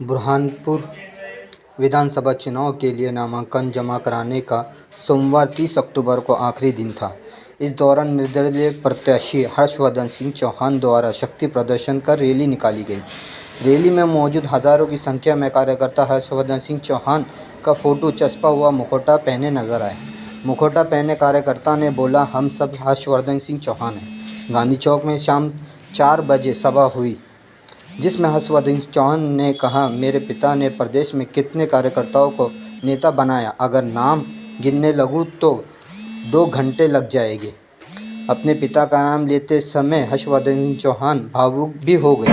बुरहानपुर विधानसभा चुनाव के लिए नामांकन जमा कराने का सोमवार 30 अक्टूबर को आखिरी दिन था। इस दौरान निर्दलीय प्रत्याशी हर्षवर्धन सिंह चौहान द्वारा शक्ति प्रदर्शन कर रैली निकाली गई। रैली में मौजूद हजारों की संख्या में कार्यकर्ता हर्षवर्धन सिंह चौहान का फोटो चस्पा हुआ मुखौटा पहने नजर आए। मुखौटा पहने कार्यकर्ता ने बोला, हम सब हर्षवर्धन सिंह चौहान हैं। गांधी चौक में शाम 4 बजे सभा हुई, जिसमें हर्षवर्धन चौहान ने कहा, मेरे पिता ने प्रदेश में कितने कार्यकर्ताओं को नेता बनाया, अगर नाम गिनने लगूं तो 2 घंटे लग जाएंगे। अपने पिता का नाम लेते समय हर्षवर्धन चौहान भावुक भी हो गए।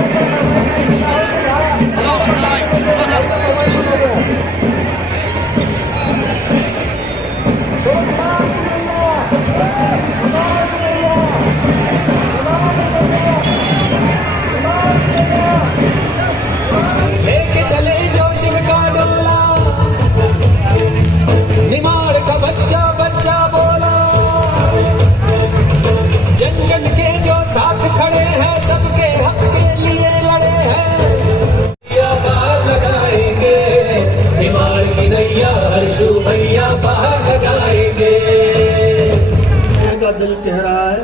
दिल कह रहा है,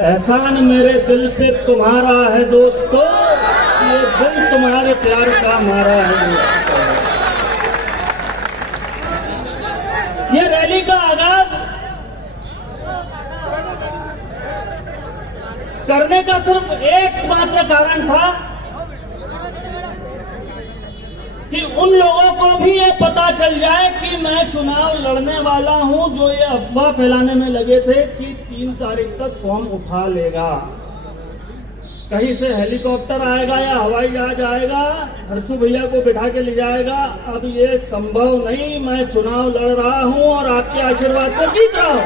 एहसान मेरे दिल पे तुम्हारा है दोस्तों, ये दिल तुम्हारे प्यार का हमारा है। ये रैली का आगाज करने का सिर्फ एकमात्र कारण था कि उन लोगों को भी ये पता चल जाए कि मैं चुनाव लड़ने वाला हूं, जो ये अफवाह फैलाने में लगे थे कि 3 तारीख तक फॉर्म उठा लेगा। कहीं से हेलीकॉप्टर आएगा या हवाई जहाज आएगा, हर्षू भैया को बिठा के ले जाएगा। अब ये संभव नहीं, मैं चुनाव लड़ रहा हूं और आपके आशीर्वाद से जीत रहा हूं।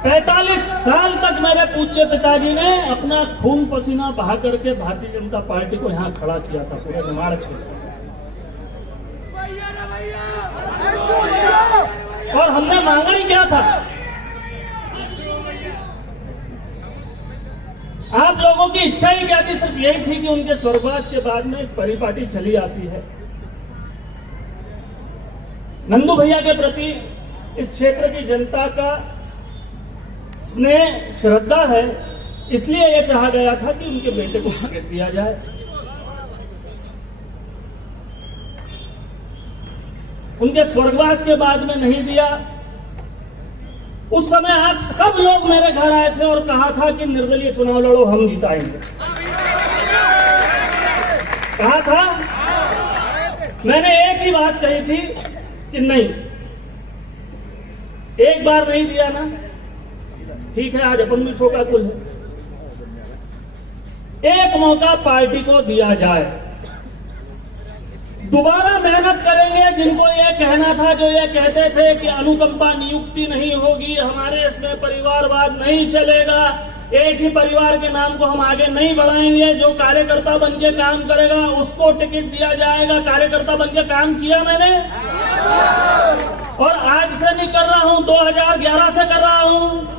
45 साल तक मेरे पूज्य पिताजी ने अपना खून पसीना बहा करके भारतीय जनता पार्टी को यहां खड़ा किया था, पूरे निमाड़ क्षेत्र। और हमने मांगा ही क्या था? आप लोगों की इच्छा ही क्या थी? सिर्फ यही थी कि उनके स्वर्गवास के बाद में एक परिपाटी चली आती है। नंदू भैया के प्रति इस क्षेत्र की जनता का स्नेह श्रद्धा है, इसलिए यह चाहा गया था कि उनके बेटे को आगे दिया जाए। उनके स्वर्गवास के बाद में नहीं दिया। उस समय आप सब लोग मेरे घर आए थे और कहा था कि निर्दलीय चुनाव लड़ो, हम जिताएंगे। कहा था, मैंने एक ही बात कही थी कि नहीं, एक बार नहीं दिया ना, ठीक है, आज अपन भी शोकाकुल है। एक मौका पार्टी को दिया जाए, दोबारा मेहनत करेंगे। जिनको यह कहना था, जो ये कहते थे कि अनुकंपा नियुक्ति नहीं होगी, हमारे इसमें परिवारवाद नहीं चलेगा, एक ही परिवार के नाम को हम आगे नहीं बढ़ाएंगे, जो कार्यकर्ता बन के काम करेगा उसको टिकट दिया जाएगा। कार्यकर्ता बन के काम किया मैंने, और आज से नहीं कर रहा हूं, 2011 से कर रहा हूं।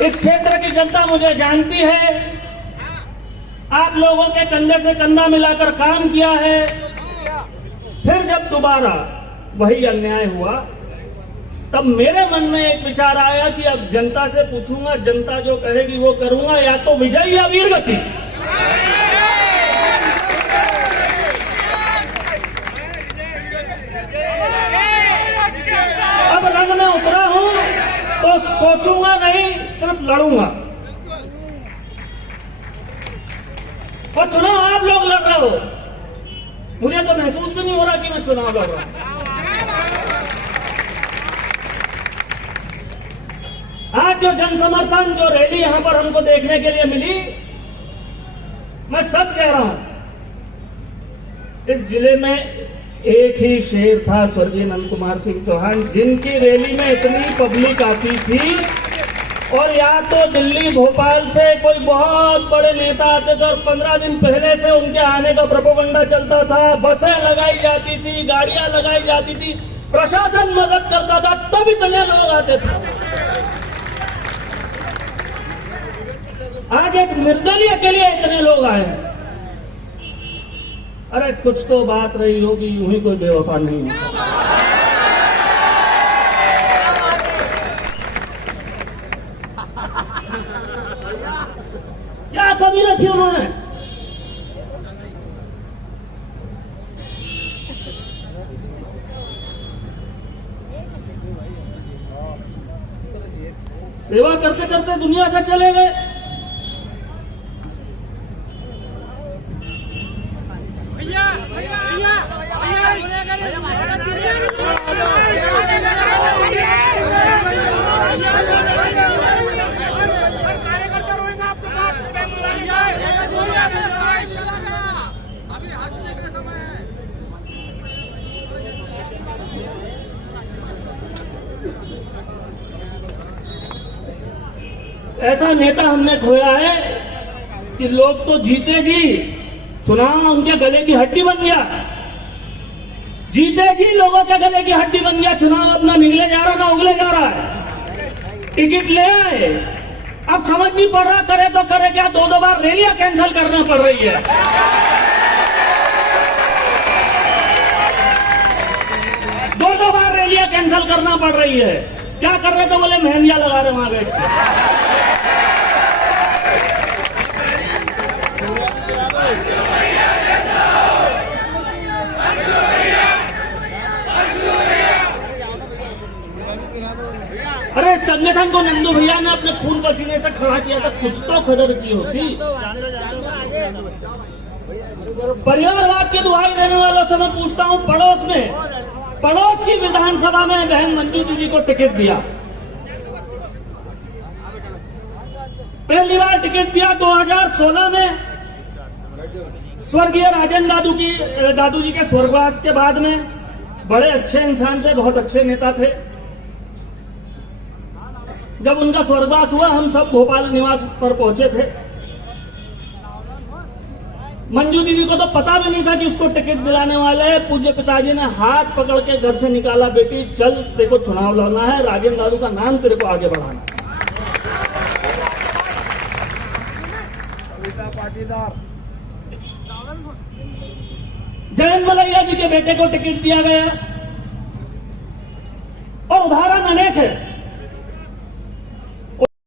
इस क्षेत्र की जनता मुझे जानती है। आप लोगों के कंधे से कंधा मिलाकर काम किया है। फिर जब दोबारा वही अन्याय हुआ, तब मेरे मन में एक विचार आया कि अब जनता से पूछूंगा, जनता जो कहेगी वो करूंगा, या तो विजय या वीरगति। अब रंग में उतरा हूं तो सोचूंगा नहीं, सिर्फ लड़ूंगा। और चुनाव आप लोग लड़ रहे हो, मुझे तो महसूस भी नहीं हो रहा कि मैं चुनाव लड़ रहा हूं। आज जो जन समर्थन, जो रैली यहां पर हमको देखने के लिए मिली, मैं सच कह रहा हूं, इस जिले में एक ही शेर था, स्वर्गीय नंद कुमार सिंह चौहान, जिनकी रैली में इतनी पब्लिक आती थी। और या तो दिल्ली भोपाल से कोई बहुत बड़े नेता आते थे और 15 दिन पहले से उनके आने का प्रोपेगेंडा चलता था, बसें लगाई जाती थी, गाड़ियां लगाई जाती थी, प्रशासन मदद करता था, तब इतने आज एक निर्दलीय के लिए इतने लोग आए हैं। अरे कुछ तो बात रही होगी, यूं ही कोई बेवफा नहीं है। क्या कमी रखी उन्होंने? सेवा करते करते दुनिया से चले गए। कार्यकर्ता रोएंगे आपके साथ। अभी हंसने का समय है। ऐसा नेता हमने खोया है कि लोग तो जीते जी चुनाव उनके गले की हड्डी बन गया। जीते जी लोगों के गले की हड्डी बन गया। चुनाव अपना निकले जा रहा ना उगले जा रहा है। टिकट ले आए, अब समझ नहीं पड़ रहा करे तो करे क्या। दो बार रैलियां कैंसिल करना पड़ रही है। दो बार रैलियां कैंसिल करना पड़ रही है। क्या कर रहे थे? बोले मेहंदियां लगा रहे वहां बैठ के। अरे संगठन को नंदू भैया ने अपने खून पसीने से खड़ा किया था, कुछ तो कदर की होती। परिवारवाद की दुहाई देने वालों से मैं पूछता हूं, पड़ोस की विधानसभा में बहन मंजू दीदी को टिकट दिया। पहली बार टिकट दिया 2016 में, स्वर्गीय राजेंद्र दादू जी के स्वर्गवास के बाद में। बड़े अच्छे इंसान थे, बहुत अच्छे नेता थे। जब उनका स्वर्गवास हुआ हम सब भोपाल निवास पर पहुंचे थे। मंजू दीदी को तो पता भी नहीं था कि उसको टिकट दिलाने वाले। पूज्य पिताजी ने हाथ पकड़ के घर से निकाला, बेटी चल तेरे को चुनाव लड़ना है, राजेंद्र दादू का नाम तेरे को आगे बढ़ाना है। जयंत मलैया जी के बेटे को टिकट दिया गया और उदाहरण अनेक है।